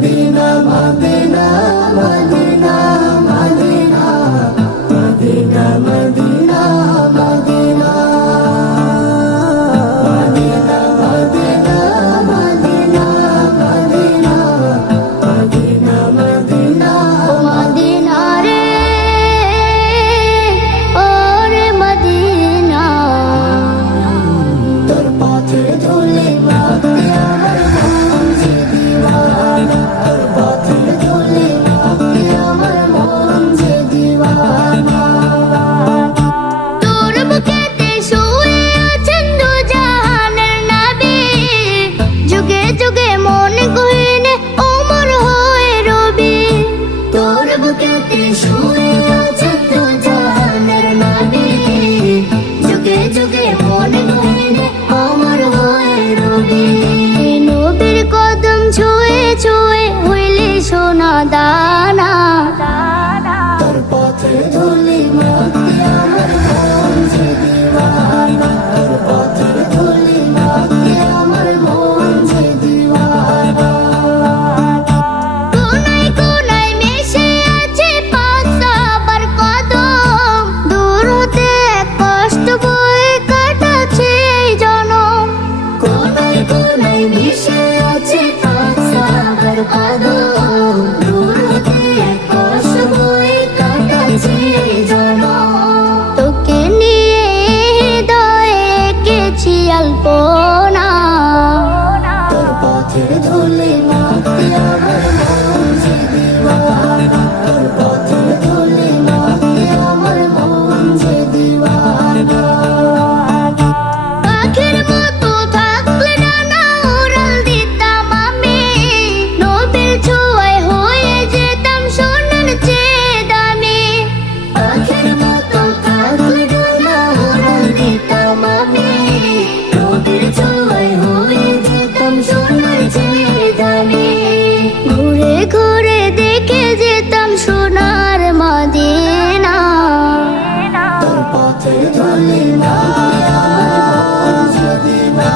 Medina Medina Medina. যুগে যুগে মনে আমার হয়ে রবি কল্পনা। তোর পথের ধুলি মাটি আমার মন যে দিওয়ানা যদি না